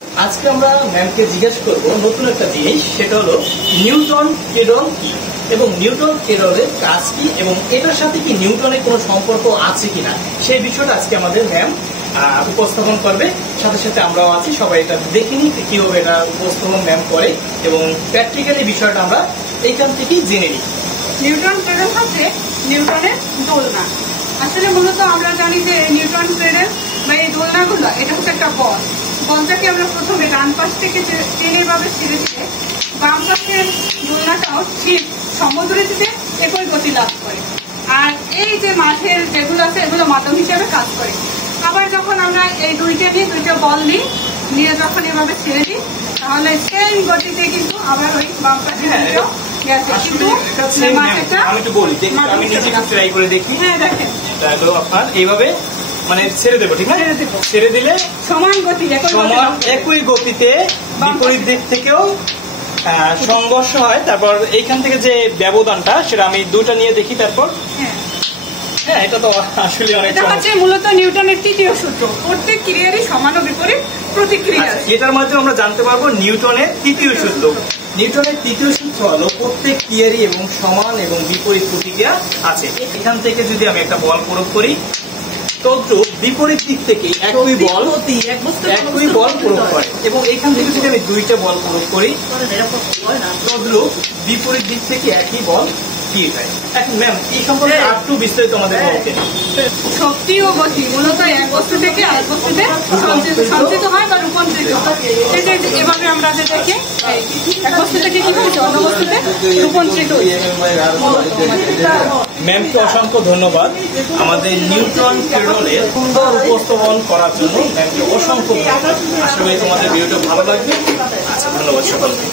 আজকে আমরা ম্যামকে জিজ্ঞেস করব নতুন একটা জিনিস, সেটা হলো নিউটন কেরল কি এবং নিউটন কেরলের কাজ কি এবং এটার সাথে কি নিউটনের কোনো সম্পর্ক আছে কিনা সেই বিষয়টা আজকে আমাদের ম্যাম উপস্থাপন করবে। সাথে সাথে আমরাও আছি, সবাই এটা দেখিনি কিভাবে এটা উপস্থাপন ম্যাম করে এবং প্র্যাকটিক্যালি বিষয়টা আমরা এইখান থেকেই জেনে নিই। নিউটন প্রেরণ হচ্ছে নিউটনের দোলনা। আসলে মূলত আমরা জানি যে নিউটন প্রেরণ বা এই দোলনাগুলো এটা হচ্ছে একটা বল। বলটাকে আমরা প্রথমে ডান পাশ থেকে টেনে ভাবে ছেড়ে দিলে বাম পাশের দোলনাটাও ঠিক সমুদ্রটিতে একই গতি লাভ করে। আর এই যে মাঠের যেগুলো আছে এগুলো মাধ্যম হিসেবে কাজ করে। আবার যখন আমরা এই দুইটা বল নিয়ে যখন এভাবে ছেড়ে দিই তাহলে সেই গতিতে কিন্তু আবার ওই বাম পাশের আপনার এইভাবে মানে ছেড়ে দেবো, ঠিক না? ছেড়ে দিলে সমান গতি সমান একই গতিতে বিপরীত দিক থেকেও সংঘর্ষ হয়। তারপর এইখান থেকে যে ব্যবধানটা সেটা আমি দুটা নিয়ে দেখি। তারপর হ্যাঁ, এটা তো আসলে অনেক মূলত নিউটনের তৃতীয় সূত্র, প্রত্যেক ক্রিয়ারই সমান ও বিপরীত প্রতিক্রিয়া। এটার মাধ্যমে আমরা জানতে পারবো নিউটনের তৃতীয় সূত্র। নিউটনের তৃতীয় সূত্র হলো প্রত্যেক ক্রিয়ারই এবং সমান এবং বিপরীত প্রতিক্রিয়া আছে। এখান থেকে যদি আমি একটা বল প্রয়োগ করি তদ্রুপ বিপরীত দিক থেকে একই বল প্রয়োগ করে এবং এখান থেকে যদি আমি দুইটা বল প্রয়োগ করি তদ্রুপ বিপরীত দিক থেকে একই বল দিয়ে যায়। এখন ম্যাম এই সম্পর্কে আর একটু বিস্তারিত আমাদের বলতে। শক্তি ও গতি মূলত এক বস্তু থেকে আরেক বস্তুতে সঞ্চিত হয় বা রূপান্তরিত হয়। সেটা এভাবে আমরা যে দেখি এক বস্তু থেকে কি হচ্ছে অন্য বস্তুতে রূপান্তরিত হচ্ছে। ম্যামকে অসংখ্য ধন্যবাদ আমাদের নিউটন কেরলের সুন্দর উপস্থাপন করার জন্য। ম্যামকে অসংখ্য ধন্যবাদ। আশা করি তোমাদের ভিডিওটা ভালো লাগবে। আচ্ছা, ধন্যবাদ সকলকে।